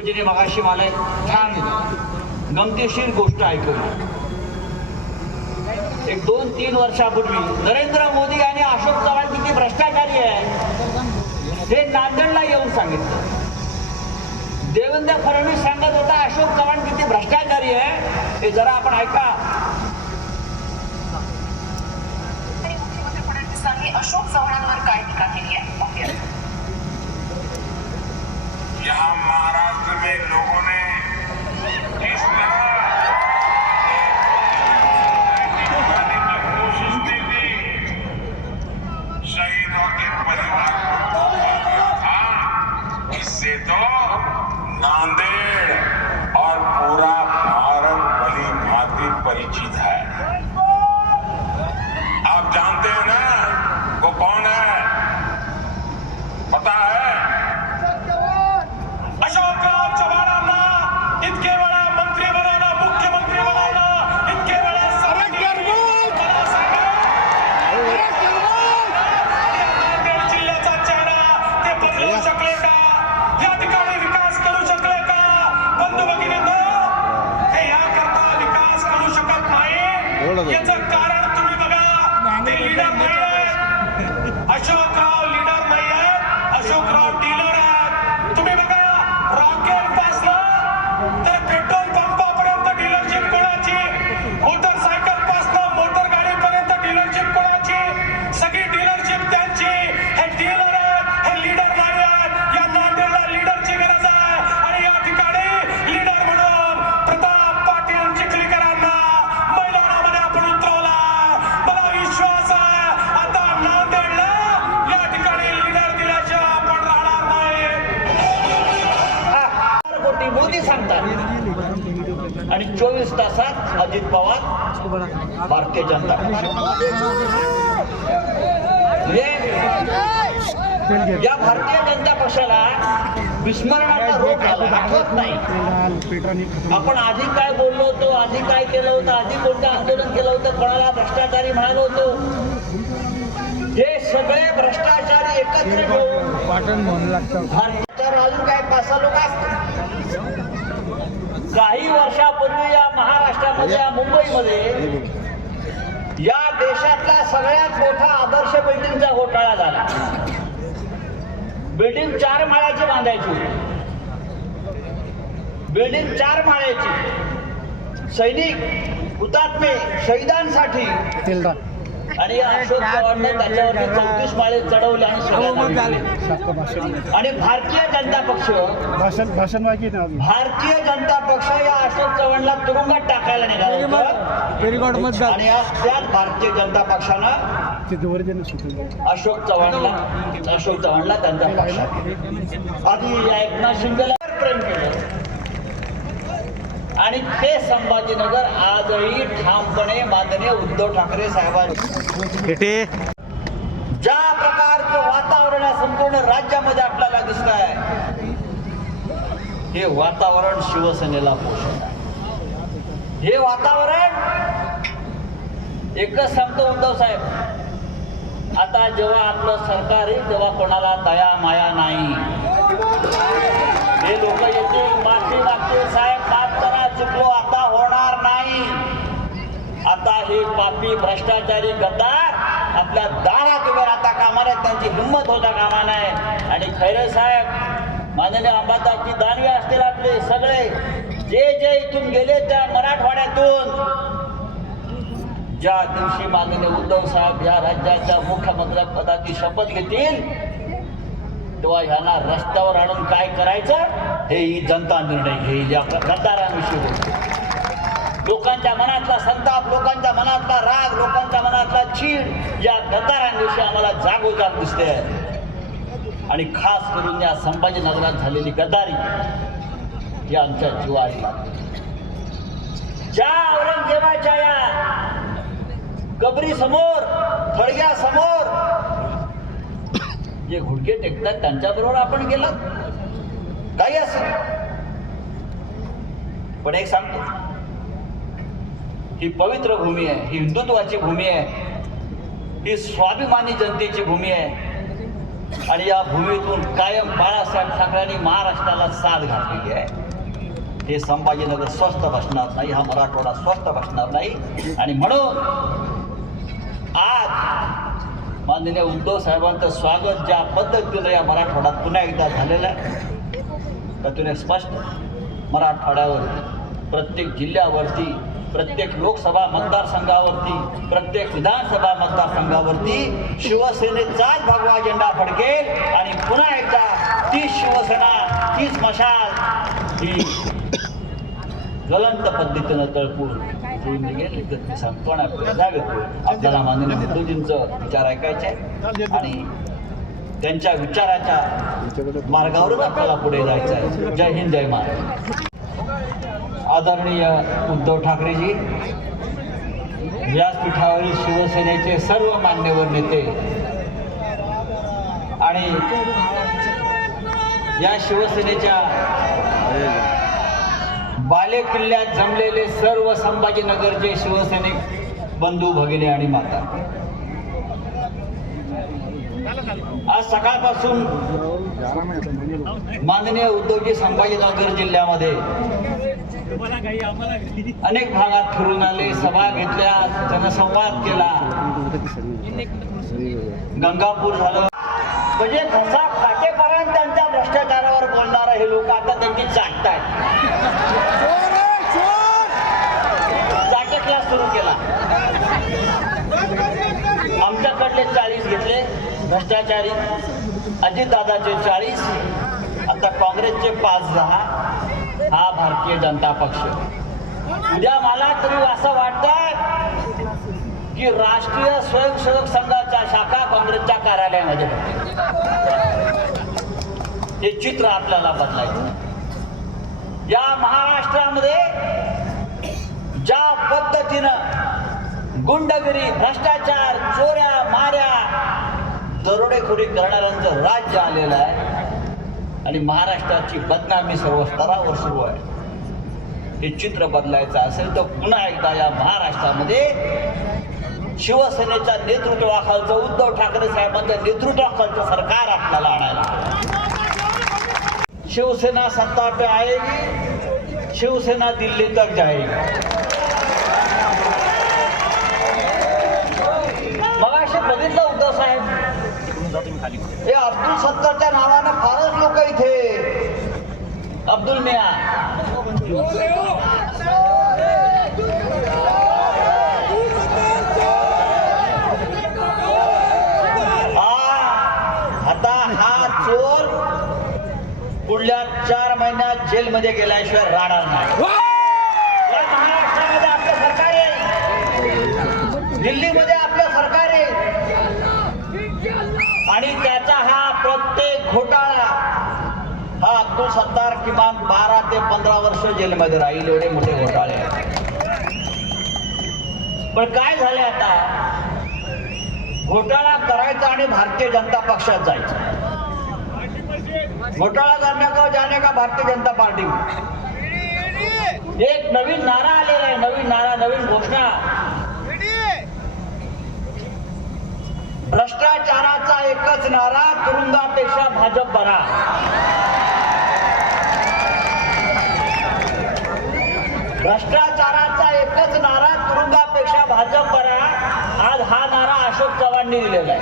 जिने मगाशी मला एक छान गमतीशीर गोष्ट ऐकवली. एक 2-3 वर्षापूर्वी नरेंद्र मोदी आणि अशोक चव्हाण किती भ्रष्टाचारी आहे हे नांदेडला येऊन सांगितलं. देवेंद्र फडणवीस सांगत होता अशोक चव्हाण किती भ्रष्टाचारी आहे हे जरा आपण ऐका. मुख्यमंत्री फडणवीसांनी अशोक चव्हाणांवर काय टीका केली आहे? यहाँ महाराष्ट्र में लोगों ने इस तरह की कोशिश की थी, शहीदों के परिवार को धोखा दिया था. इससे तो नांदेड़ और पूरा भारत भली भांति परिचित है. आप जानते हैं ना वो कौन है? पता है? अशोकराव चव्हाणांना इतके वेळा मंत्री बनायला, मुख्यमंत्री बनायला इतके वेळा नांदेड जिल्ह्याचा चेहरा ते बदलू शकले का? या ठिकाणी विकास करू शकले का? बंधू भगिनींनो, हे याकरता विकास करू शकत नाही याचं कारण तुम्ही बघा. ते लीडर नाही आहेत. अशोकराव लीडर नाही आहेत. अशोकराव डीलर आहेत. तुम्ही बघा रॉकेट पासनं तर पेट्रोल पंपापर्यंत डीलरशिप कोणाची, मोटरसायकल पासनं मोटर गाडीपर्यंत डीलरशिप कोणाची, सगळी डीलरशिप त्यांची. हे डीलर आहेत, हे लीडर नाही आहेत. या नांदेडला लीडरची गरज आहे आणि या ठिकाणी लीडर म्हणून प्रताप पाटील चिखलीकरांना मैदानामध्ये आपण उतरवला. मला विश्वास आहे आता नांदेडला या ठिकाणी लीडर दिल्याशिवाय आपण राहणार नाही. मोदी सांगतात आणि 24 तासात अजित पवार भारतीय जनता पक्ष. या भारतीय जनता पक्षाला विस्मरणाचा रोग आला, आठवत नाही आपण आधी काय बोललो होतो, आधी काय केलं होतं, आधी कोणतं आंदोलन केलं होतं, कोणाला भ्रष्टाचारी म्हणालो होतो. हे सगळे भ्रष्टाचारी एकत्र घेऊन भारतावर अजून काय 5-6 लोक असतात. काही वर्षापूर्वी या महाराष्ट्रामध्ये, या मुंबईमध्ये या देशातला सगळ्यात मोठा आदर्श बिल्डिंगचा घोटाळा झाला. बिल्डिंग 4 माळ्याची बांधायची होती. बिल्डिंग 4 माळ्याची. सैनिक हुतात्मे शहीदांसाठी आणि अशोक चव्हाणने त्याच्यावरती 34 माळे चढवले आणि आणि भारतीय जनता पक्ष या अशोक चव्हाणला तुरुंगात टाकायला निघाला आणि आज त्याच भारतीय जनता पक्षानं अशोक चव्हाणला त्यांचा पक्ष आधी एकनाथ शिंदेला प्रेम केलं आणि ते संभाजीनगर आजही ठामपणे माननीय उद्धव ठाकरे साहेबांनी ज्या प्रकारचं वातावरण या संपूर्ण राज्यामध्ये आपल्याला दिसत आहे हे वातावरण शिवसेनेला पोषक आहे. हे वातावरण एकच सांगतो उद्धव साहेब, आता जेव्हा आपलं सरकार आहे तेव्हा कोणाला दया माया नाही. हे लोक येतील, माफी मागतील, साहेब माफ करा, चुकलो, आता होणार नाही. आता हे पापी भ्रष्टाचारी गद्दार आपल्या दारात उभे राहता कामा नये, त्यांची हिंमत होता कामा नये. आणि खैरे साहेब, माननीय अंबादासजी दानवे असतील, आपले सगळे जे इथून गेले त्या मराठवाड्यातून, ज्या दिवशी माननीय उद्धव साहेब या राज्याच्या मुख्यमंत्री पदाची शपथ घेतील तेव्हा ह्यांना रस्त्यावर आणून काय करायचं हे ही जनता निर्णय घेईल. या गद्दारांविषयी लोकांच्या मनातला संताप, लोकांच्या मनातला राग, लोकांच्या मनातला चीड या गद्दारांविषयी आम्हाला जागोजाग दिसते. आणि खास करून या संभाजीनगरात झालेली गद्दारी ही आमच्या जीवारी लागते. ज्या औरंगजेबाच्या या कबरी समोर, थडग्या समोर जे घुडके टेकतात त्यांच्याबरोबर आपण गेलात काही असेल. पण एक सांगतो, ही पवित्र भूमी आहे, ही हिंदुत्वाची भूमी आहे, ही स्वाभिमानी जनतेची भूमी आहे. आणि या भूमीतून कायम बाळासाहेब ठाकरेंनी महाराष्ट्राला साथ घातलेली आहे. हे संभाजीनगर स्वस्थ बसणार नाही, हा मराठवाडा स्वस्थ बसणार नाही. आणि म्हणून आज माननीय उद्धव साहेबांचं स्वागत ज्या पद्धतीनं या मराठवाड्यात पुन्हा एकदा झालेलं आहे, त्यातून स्पष्ट मराठवाड्यावर प्रत्येक जिल्ह्यावरती, प्रत्येक लोकसभा मतदारसंघावरती, प्रत्येक विधानसभा मतदारसंघावरती शिवसेनेचाच भगवा झेंडा फडकेल आणि पुन्हा एकदा ती शिवसेना, तीच मशाल ही ज्वलंत पद्धतीनं तळपून जुळून निघेल. संपूर्ण आपल्याला माननीय मोदींचं विचार ऐकायचे आणि त्यांच्या विचाराच्या मार्गावरून आपल्याला पुढे जायचं आहे. जय हिंद, जय महाराष्ट्र. आदरणीय उद्धव ठाकरेजी, व्यासपीठावरील शिवसेनेचे सर्व मान्यवर नेते आणि या शिवसेनेच्या बालेकिल्ल्यात जमलेले सर्व संभाजीनगरचे शिवसैनिक बंधू भगिनी आणि माता, आज सकाळपासून माननीय उद्धवजी संभाजीनगर जिल्ह्यामध्ये अनेक भागात फिरून आले, सभा घेतल्या, जनसंवाद केला, गंगापूर झालं. म्हणजे घसा फाटेपर्यंत त्यांच्या भ्रष्टाचारावर बोलणारे हे लोक आता त्यांची चाटतायत. चाटकला सुरू केला. आमच्याकडले 40 घेतले भ्रष्टाचारी, अजितदादाचे 40, आता काँग्रेसचे 5-10, हा भारतीय जनता पक्ष. उद्या मला तरी असं वाटतंय की राष्ट्रीय स्वयंसेवक संघाच्या शाखा काँग्रेसच्या कार्यालयामध्ये हे चित्र आपल्याला बदलायचं. या महाराष्ट्रामध्ये ज्या पद्धतीनं गुंडगिरी, भ्रष्टाचार, चोऱ्या माऱ्या, दरोडेखोरी करणाऱ्यांचं राज्य आलेलं आहे आणि महाराष्ट्राची बदनामी सर्व स्तरावर सुरू आहे. हे चित्र बदलायचं असेल तर पुन्हा एकदा या महाराष्ट्रामध्ये शिवसेनेच्या नेतृत्वाखालचं, उद्धव ठाकरे साहेबांच्या नेतृत्वाखालचं सरकार आपल्याला आणायला. शिवसेना सत्ता पे आएगी, शिवसेना दिल्ली तक जाएगी. मगाशी बघितलं उद्धव साहेब, हे अब्दुल सत्तारच्या नावानं फारच लोक इथे, अब्दुल मिया आता हा चोर पुढल्या 4 महिन्यात जेलमध्ये गेल्याशिवाय राहणार नाही. या महाराष्ट्रामध्ये आपलं सरकार आहे, दिल्लीमध्ये आपलं सरकार आहे आणि त्याचा हा प्रत्येक घोटाळा, हा अब्दुल सत्तार किमान 12 ते 15 वर्ष जेलमध्ये राहील. एवढे मोठे घोटाळे आहेत. पण काय झाले आता, घोटाळा करायचा आणि भारतीय जनता पक्षात जायचं. घोटाळा करने का जाने का भारतीय जनता पार्टी. एक नवीन नारा आलेला आहे, नवीन नारा, नवीन घोषणा. भ्रष्टाचाराचा एकच नारा, तुरुंगापेक्षा भाजप बरा. भ्रष्टाचाराचा एकच नारा, तुरुंगापेक्षा भाजप बरा. आज हा नारा अशोक चव्हाणांनी दिलेला आहे.